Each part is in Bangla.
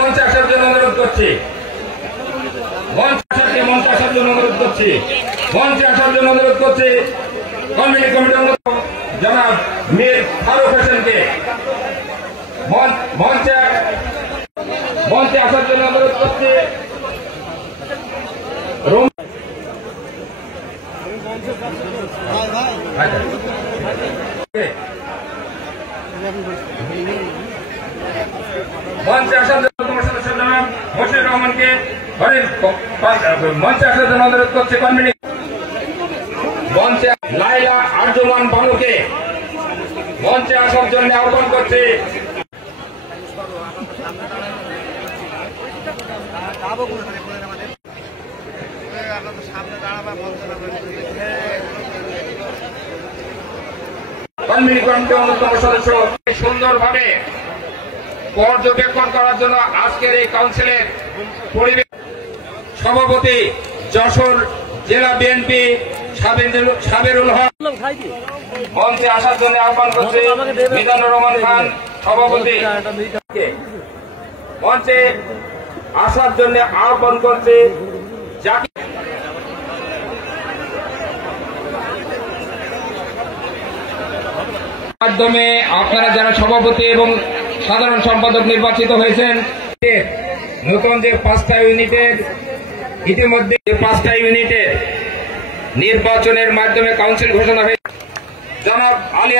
মঞ্চে আসার জন্য অনুরোধ করছি। মঞ্চে আসার জন্য অনুরোধ করছি। মঞ্চে আসার জন্য অনুরোধ করছি কমিটি কমিটির জনাব মীর ফারুক হোসেনকে মঞ্চে আসার জন্য অনুরোধ করছি। মঞ্চে আসার জন্য সদস্য জনাব মশিউর রহমানকে মঞ্চে আসার জন্য অনুরোধ করছে কমিটি। মঞ্চে লাইলা আরজুমান বানুকে মঞ্চে আসার জন্য আহ্বান করছে। কমিটি কমিটির অন্যতম সদস্য সুন্দরভাবে পর্যবেক্ষণ করার জন্য আজকের এই কাউন্সিলের পরিবেশ সভাপতি যশোর জেলা বিএনপি সাবেরুল হক মঞ্চে আসার জন্য আহ্বান করছে। মিজানুর রহমান খান সভাপতি মঞ্চে আসার জন্য আহ্বান করছে। মাধ্যমে আপনারা যারা সভাপতি এবং সাধারণ সম্পাদক নির্বাচিত হয়েছেন, নতুন যে 5টা ইউনিটের ইতিমধ্যে 5টা ইউনিটের নির্বাচনের মাধ্যমে কাউন্সিল ঘোষণা হয়েছে। জনাব আলী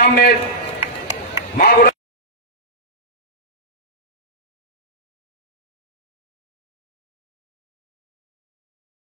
আহমেদ মাগুরা